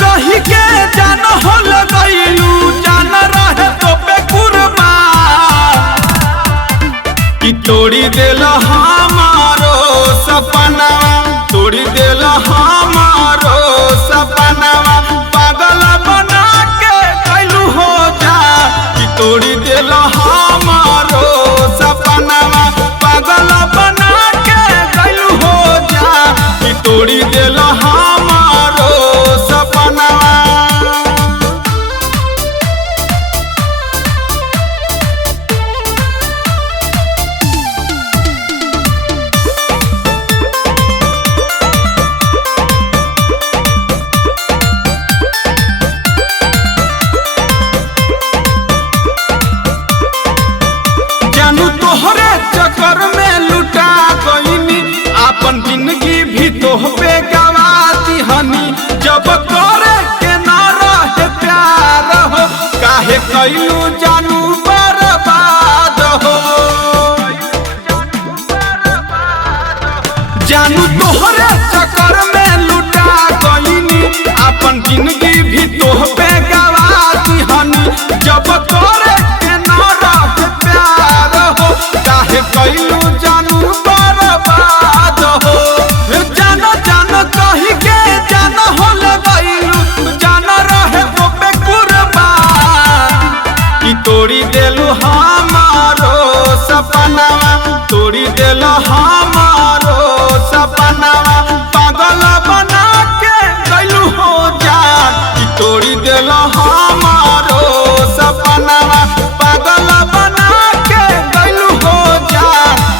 कही के जान हो लगैलू जान रहे तो पे कुर्बान कि तोड़ी दिल हमारो सपना तोड़ी दिल हमारो सपना पागल बना के कैलू हो जा कि तोड़ी दिल हमारो सपना पागल बना के कैलू हो जा कि तोड़ी दिल हमारो सपना। जानू तोहरे चक्कर में लुटा गईनी अपन जिंदगी भी तोहपे गवा दिहनी जब करे के ना रहे प्यार हो काहे कैलू जानू बर्बाद हो। जानू तोहरे चक्कर में लुटा गईनी अपन जिंदगी भी तोहपे गवा दिहनी जब करे के ना रहे प्यार हो काहे कैलू जानू बर्बाद हो। जान जान कही के जान हो लगैलू जान रहे वो पे कुर्बान कि तोड़ी देलू हमारो सपना तोड़ी देलू हमारो सपना पागल बना के कैलू हो जा कि तोड़ी देलू हमारो सपना पागल बना के कैलू हो जा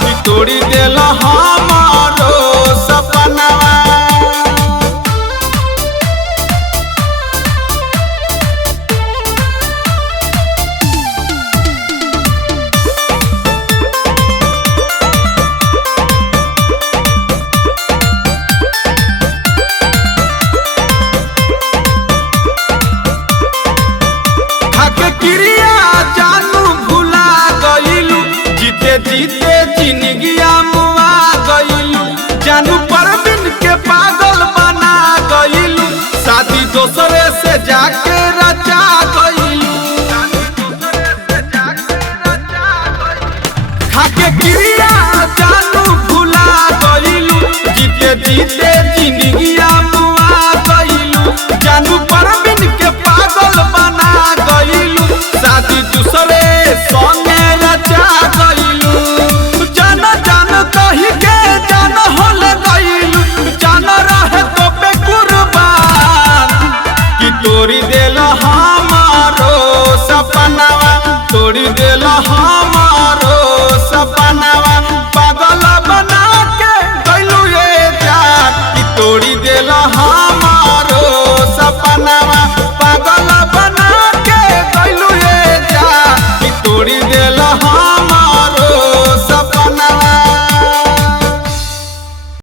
कि तोड़ी देलू हमारो सपना। खाके क्रिया जानू भुला गईलू जीते जीते जिंदगिया मुआ गईलू जानू परवीन के पागल बना गईलू शादी दोसरे से जाके रचा गईलू। खाके क्रिया जानू भुला गईलू जीते जीते जिंदगी